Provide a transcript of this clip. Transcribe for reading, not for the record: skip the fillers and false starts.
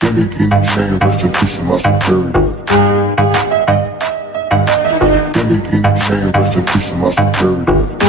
Panic in the chain, rest in peace to my superior. Panic in the chain, rest in peace to my superior.